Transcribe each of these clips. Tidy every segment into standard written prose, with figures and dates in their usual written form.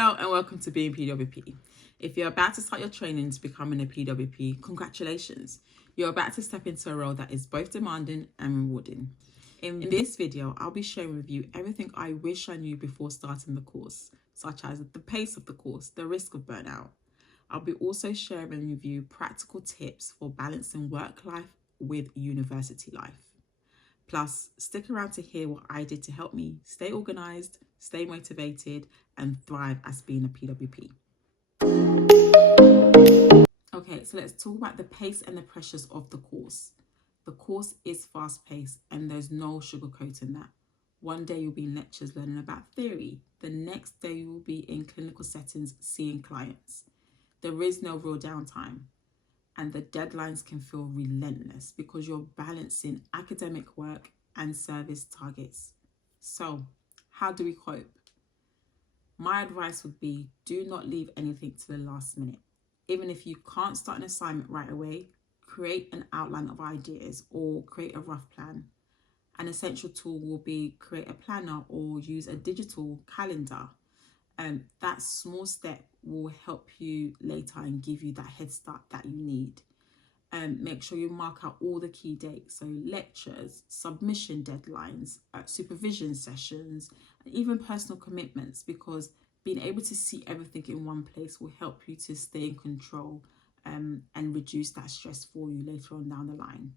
Hello and welcome to Being PWP. If you're about to start your training to becoming a PWP, congratulations. You're about to step into a role that is both demanding and rewarding. In this video, I'll be sharing with you everything I wish I knew before starting the course, such as the pace of the course, the risk of burnout. I'll be also sharing with you practical tips for balancing work life with university life. Plus, stick around to hear what I did to help me stay organised, stay motivated, and thrive as being a PWP. Okay, so let's talk about the pace and the pressures of the course. The course is fast-paced and there's no sugarcoating that. One day you'll be in lectures learning about theory. The next day you will be in clinical settings seeing clients. There is no real downtime. And the deadlines can feel relentless because you're balancing academic work and service targets. So, how do we cope? My advice would be, do not leave anything to the last minute. Even if you can't start an assignment right away, create an outline of ideas or create a rough plan. An essential tool will be create a planner or use a digital calendar. That small step will help you later and give you that head start that you need. Make sure you mark out all the key dates, so lectures, submission deadlines, supervision sessions, and even personal commitments, because being able to see everything in one place will help you to stay in control and reduce that stress for you later on down the line.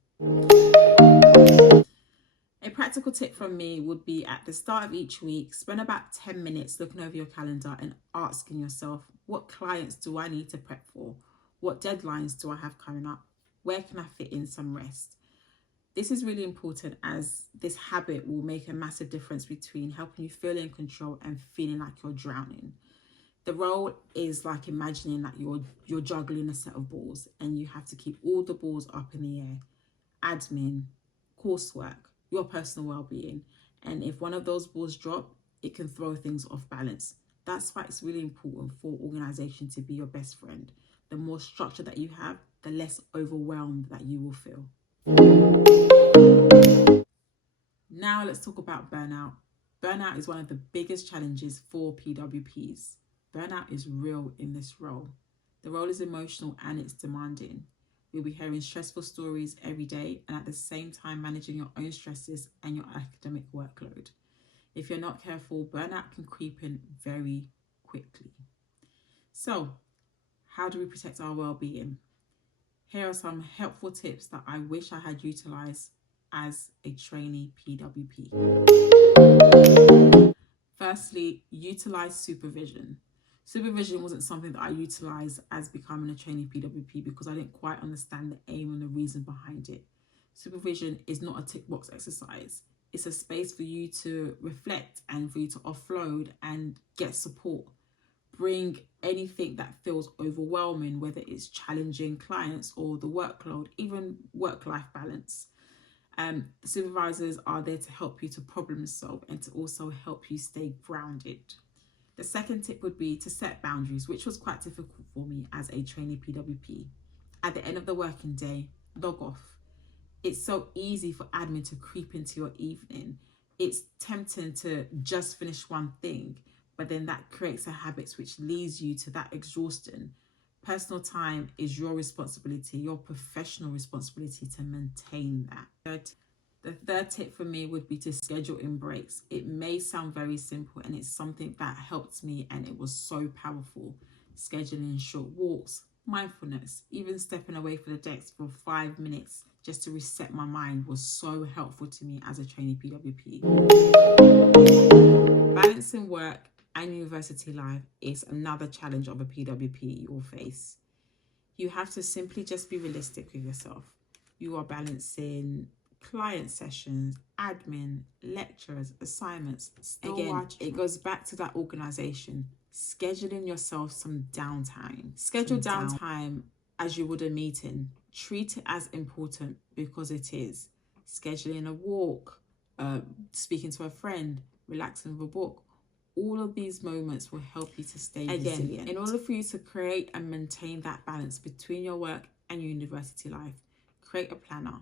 A practical tip from me would be at the start of each week, spend about 10 minutes looking over your calendar and asking yourself, what clients do I need to prep for? What deadlines do I have coming up? Where can I fit in some rest? This is really important as this habit will make a massive difference between helping you feel in control and feeling like you're drowning. The role is like imagining that you're juggling a set of balls and you have to keep all the balls up in the air. Admin, coursework, your personal well-being. And if one of those balls drop, it can throw things off balance. That's why it's really important for organization to be your best friend. The more structure that you have, the less overwhelmed that you will feel. Now let's talk about burnout. Burnout is one of the biggest challenges for PWPs. Burnout is real in this role. The role is emotional and it's demanding. You'll be hearing stressful stories every day and at the same time managing your own stresses and your academic workload. If you're not careful, burnout can creep in very quickly. So, how do we protect our well-being? Here are some helpful tips that I wish I had utilised as a trainee PWP. Firstly, utilise supervision. Supervision wasn't something that I utilised as becoming a trainee PWP because I didn't quite understand the aim and the reason behind it. Supervision is not a tick box exercise. It's a space for you to reflect and for you to offload and get support. Bring anything that feels overwhelming, whether it's challenging clients or the workload, even work-life balance. The supervisors are there to help you to problem solve and to also help you stay grounded. The second tip would be to set boundaries, which was quite difficult for me as a trainee PWP. At the end of the working day, log off. It's so easy for admin to creep into your evening. It's tempting to just finish one thing, but then that creates a habit which leads you to that exhaustion. Personal time is your responsibility, your professional responsibility to maintain that. The third tip for me would be to schedule in breaks. It may sound very simple and it's something that helped me and it was so powerful. Scheduling short walks, mindfulness, even stepping away from the desk for 5 minutes just to reset my mind was so helpful to me as a trainee PWP. Balancing work and university life is another challenge of a PWP you will face. You have to simply just be realistic with yourself. You are balancing client sessions, admin, lectures, assignments. Again, it goes back to that organization. Scheduling yourself some downtime. Schedule downtime as you would a meeting. Treat it as important because it is. Scheduling a walk, speaking to a friend, relaxing with a book. All of these moments will help you to stay resilient. In order for you to create and maintain that balance between your work and your university life, create a planner.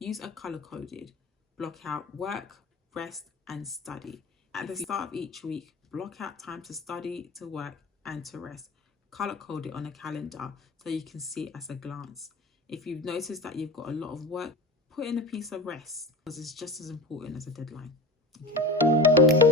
Use a color-coded. Block out work, rest, and study. At the start of each week, block out time to study, to work, and to rest. Color code it on a calendar so you can see it at a glance. If you've noticed that you've got a lot of work, put in a piece of rest, because it's just as important as a deadline. Okay.